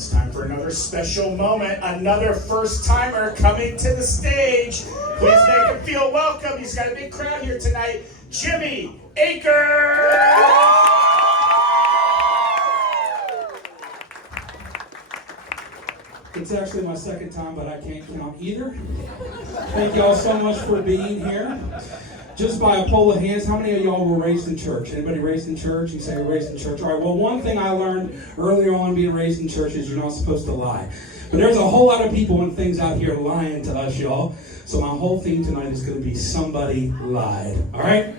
It's time for another special moment. Another first-timer coming to the stage. Please make him feel welcome. He's got a big crowd here tonight. Jimmy Akers! It's actually my second time, but I can't count either. Thank y'all so much for being here. Just by a poll of hands, how many of y'all were raised in church? Anybody raised in church? You say you're raised in church. All right, well, one thing I learned earlier on being raised in church is you're not supposed to lie. But there's a whole lot of people and things out here lying to us, y'all. So my whole theme tonight is going to be somebody lied. All right?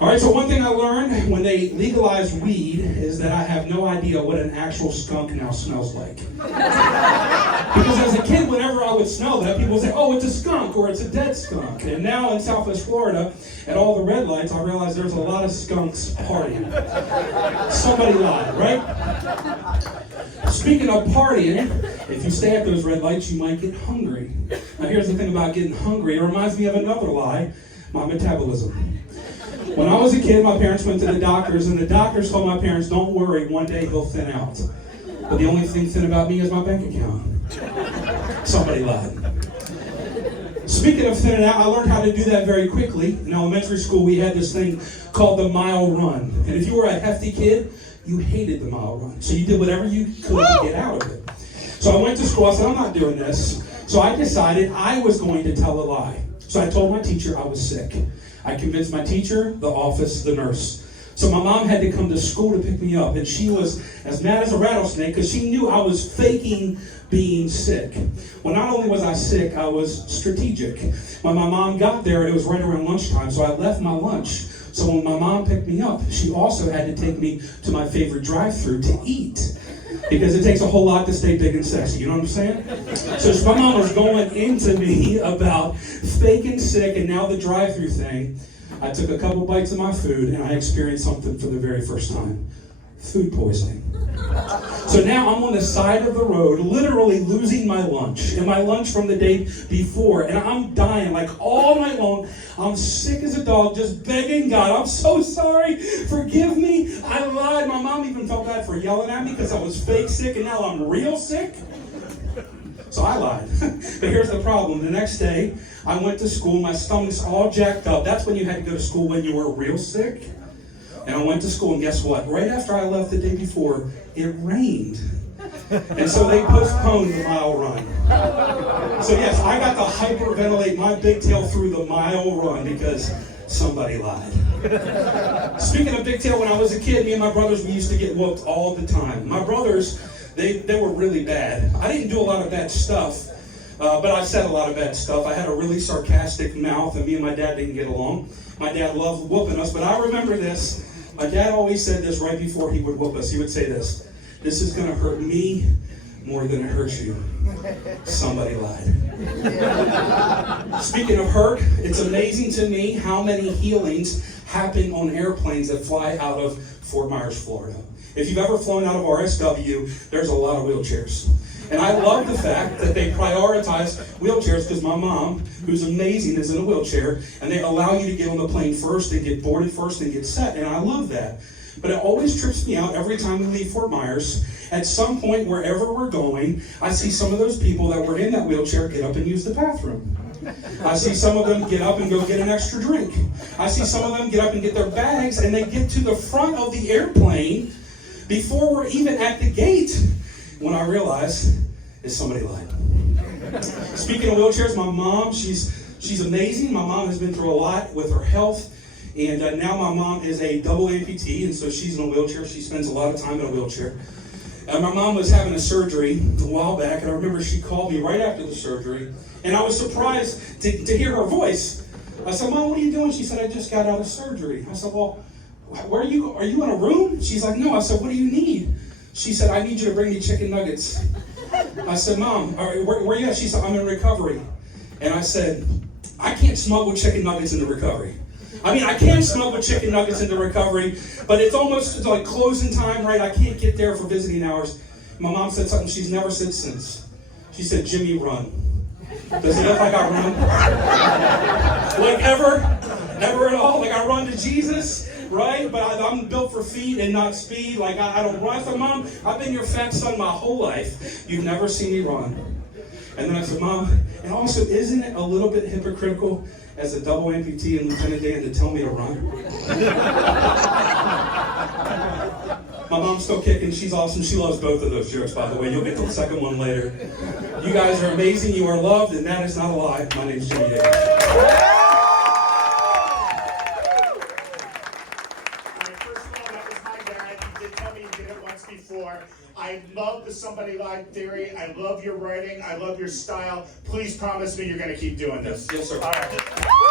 All right, so one thing I learned when they legalized weed is that I have no idea what an actual skunk now smells like. Because as a kid, whenever I would smell that, people would say, oh, it's a skunk or it's a dead skunk. And now in Southwest Florida, at all the red lights, I realize there's a lot of skunks partying. Somebody lied, right? Speaking of partying, if you stay at those red lights, you might get hungry. Now here's the thing about getting hungry. It reminds me of another lie, my metabolism. When I was a kid, my parents went to the doctors, and the doctors told my parents, don't worry, one day he'll thin out. But the only thing thin about me is my bank account. Somebody lied. Speaking of thinning out, I learned how to do that very quickly. In elementary school, we had this thing called the mile run. And if you were a hefty kid, you hated the mile run. So you did whatever you could to get out of it. So I went to school, I said, I'm not doing this. So I decided I was going to tell a lie. So I told my teacher I was sick. I convinced my teacher, the office, the nurse. So my mom had to come to school to pick me up, and she was as mad as a rattlesnake because she knew I was faking being sick. Well, not only was I sick, I was strategic. When my mom got there, it was right around lunchtime, so I left my lunch. So when my mom picked me up, she also had to take me to my favorite drive-thru to eat. Because it takes a whole lot to stay big and sexy, you know what I'm saying? So my mom was going into me about faking sick and now the drive-thru thing. I took a couple bites of my food and I experienced something for the very first time. Food poisoning. So now I'm on the side of the road, literally losing my lunch. And my lunch from the day before. And I'm dying like all night long. I'm sick as a dog, just begging God, I'm so sorry, forgive me. I lied. My mom even felt bad for yelling at me because I was fake sick and now I'm real sick. So I lied. But here's the problem. The next day, I went to school, my stomach's all jacked up. That's when you had to go to school when you were real sick. And I went to school, and guess what? Right after I left the day before, it rained. And so they postponed the mile run. So yes, I got to hyperventilate my big tail through the mile run because somebody lied. Speaking of big tail, when I was a kid, me and my brothers, we used to get whooped all the time. My brothers, they were really bad. I didn't do a lot of bad stuff, but I said a lot of bad stuff. I had a really sarcastic mouth, and me and my dad didn't get along. My dad loved whooping us, but I remember this. My dad always said this right before he would whoop us. He would say this is going to hurt me more than it hurts you. Somebody lied. Speaking of hurt, it's amazing to me how many healings happen on airplanes that fly out of Fort Myers, Florida. If you've ever flown out of RSW, there's a lot of wheelchairs. And I love the fact that they prioritize wheelchairs because my mom, who's amazing, is in a wheelchair, and they allow you to get on the plane first and get boarded first and get set, and I love that. But it always trips me out every time we leave Fort Myers. At some point, wherever we're going, I see some of those people that were in that wheelchair get up and use the bathroom. I see some of them get up and go get an extra drink. I see some of them get up and get their bags, and they get to the front of the airplane before we're even at the gate. When I realized is somebody lied. Speaking of wheelchairs, my mom, she's amazing. My mom has been through a lot with her health, and now my mom is a double amputee, and so she's in a wheelchair. She spends a lot of time in a wheelchair. And my mom was having a surgery a while back, and I remember she called me right after the surgery, and I was surprised to hear her voice. I said, Mom, what are you doing? She said, I just got out of surgery. I said, well, where are you? Are you in a room? She's like, no. I said, what do you need? She said, I need you to bring me chicken nuggets. I said, Mom, where are you at? She said, I'm in recovery. And I said, I can't smuggle chicken nuggets into recovery. I mean, I can smuggle chicken nuggets into recovery, but it's almost like closing time, right? I can't get there for visiting hours. My mom said something she's never said since. She said, Jimmy, run. Does it look like I run? Like ever? Ever at all? Like I run to Jesus? right? But I'm built for feet and not speed. Like, I don't run. I said, Mom, I've been your fat son my whole life. You've never seen me run. And then I said, Mom, and also, isn't it a little bit hypocritical as a double amputee and Lieutenant Dan to tell me to run? My mom's still kicking. She's awesome. She loves both of those jokes, by the way. You'll get to the second one later. You guys are amazing. You are loved, and that is not a lie. My name's Jimmy Akers. Before. I love the somebody like theory. I love your writing. I love your style. Please promise me you're going to keep doing this. Yes, sir. All right.